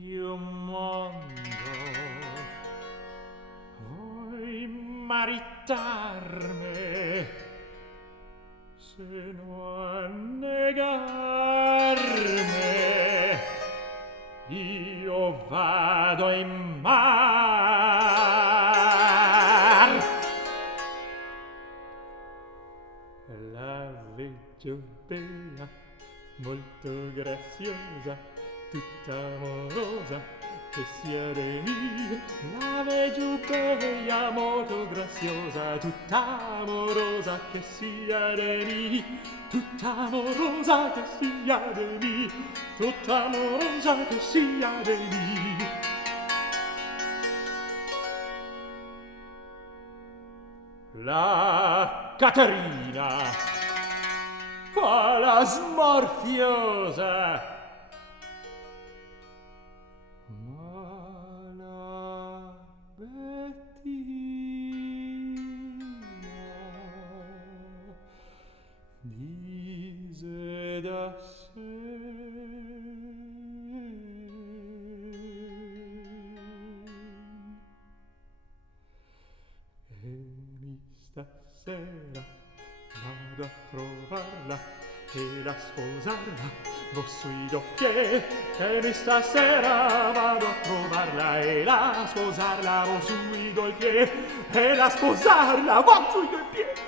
più mondo vuoi maritarme, se no a negarme io vado in mar. La veggio bella, molto graziosa, tutta amorosa, che sia de mi. La veggio bella, molto graziosa, tutta amorosa, che sia de mi. Tutta amorosa, che sia de mi. Tutta amorosa, che sia de mi. La Caterina fa la smorfiosa, ma la Bettina dice da sé. Stasera vado a trovarla e la sposarla, vo sui due piedi. E stasera vado a trovarla e la sposarla, vo sui due piedi. E la sposarla, vo sui due piedi.